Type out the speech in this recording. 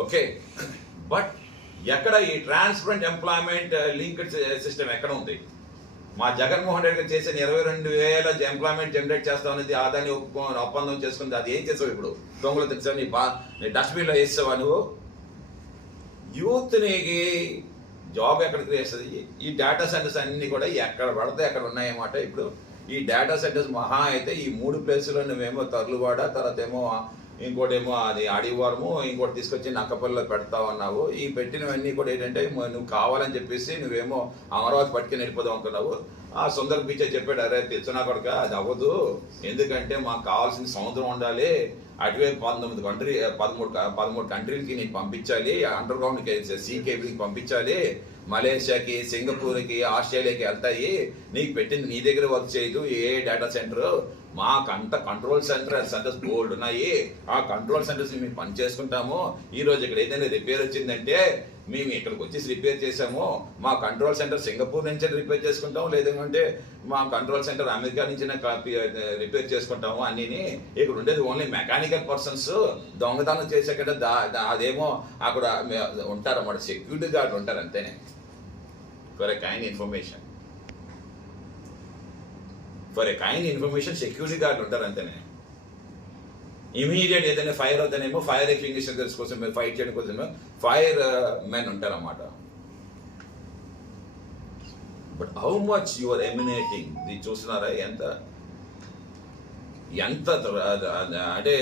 Okay. But ఎక్కడ ఈ transparent employment linked system ఎక్కడ ఉంది? మా జగన్మోహన్ రెడ్డి గారు చేసిన ఇరవై రెండు వేల ఎంప్లాయ్మెంట్ జనరేట్ చేస్తామనేది ఆదాన్ని ఒప్పుకో ఒప్పందం చేసుకుంది. అది ఏం చేసావు ఇప్పుడు? దొంగలు తెచ్చావు నీ బా నీ డస్ట్బిన్లో వేసావా నువ్వు? యూత్ జాబ్ ఎక్కడ చేస్తుంది ఈ డేటా సెంటర్స్ అన్నీ కూడా ఎక్కడ పడితే అక్కడ ఉన్నాయన్నమాట. ఇప్పుడు ఈ డేటా సెంటర్స్ మహా అయితే ఈ మూడు ప్లేసులో నువ్వేమో తరలువాడ తర్వాత ఏమో ఇంకోటేమో అది అడివారము ఇంకోటి తీసుకొచ్చి నక్కపల్లిలో పెడతావు అన్నావు. ఈ పెట్టినవన్నీ కూడా ఏంటంటే నువ్వు కావాలని చెప్పేసి నువ్వేమో అమరావతి పట్టుకుని వెళ్ళిపోదాం అనుకున్నావు ఆ సుందర్ బీచ్ చెప్పాడు అరే తెచ్చునా కొడక అది అవ్వదు. ఎందుకంటే మాకు కావాల్సిన సముద్రం ఉండాలి. అటువైపు పంతొమ్మిది కంట్రీ పదమూడు పదమూడు కంట్రీలకి నీకు పంపించాలి. అండర్ గ్రౌండ్ సీ కేబుల్కి పంపించాలి. మలేషియాకి సింగపూర్కి ఆస్ట్రేలియాకి వెళ్తాయి. నీకు పెట్టింది నీ దగ్గర వర్క్ చేయదు ఏ డేటా సెంటర్. మాకంత కంట్రోల్ సెంటర్ సెంటర్స్ బోర్డు ఉన్నాయి. ఆ కంట్రోల్ సెంటర్స్ మేము పని చేసుకుంటాము ఈ రోజు ఇక్కడ ఏదైనా రిపేర్ వచ్చిందంటే మేము ఇక్కడికి వచ్చేసి రిపేర్ చేసాము మా కంట్రోల్ సెంటర్ సింగపూర్ నుంచి రిపేర్ చేసుకుంటాం లేదంటే మా కంట్రోల్ సెంటర్ అమెరికా నుంచి రిపేర్ చేసుకుంటాము అన్నిని. ఇక్కడ ఉండేది ఓన్లీ మెకానికల్ పర్సన్స్ దొంగతనం చేసే కదా దా- అదేమో అక్కడ ఉంటారన్నమాట సెక్యూరిటీ గార్డ్ ఉంటారు అంతేనే. For a kind information for a kind information security guard ఉంటారు అంతేనే ఇమీడియట్ ఏదైనా ఫైర్ అవుతానేమో ఫైర్ ఎక్స్టింగ్విషర్స్ కోసం మీరు ఫైట్ చేయడం కోసం ఫైర్ మెన్ ఉంటారన్నమాట. But how much your emanating ఇది చూస్తున్నారా? ఎంత? ఎంత అంటే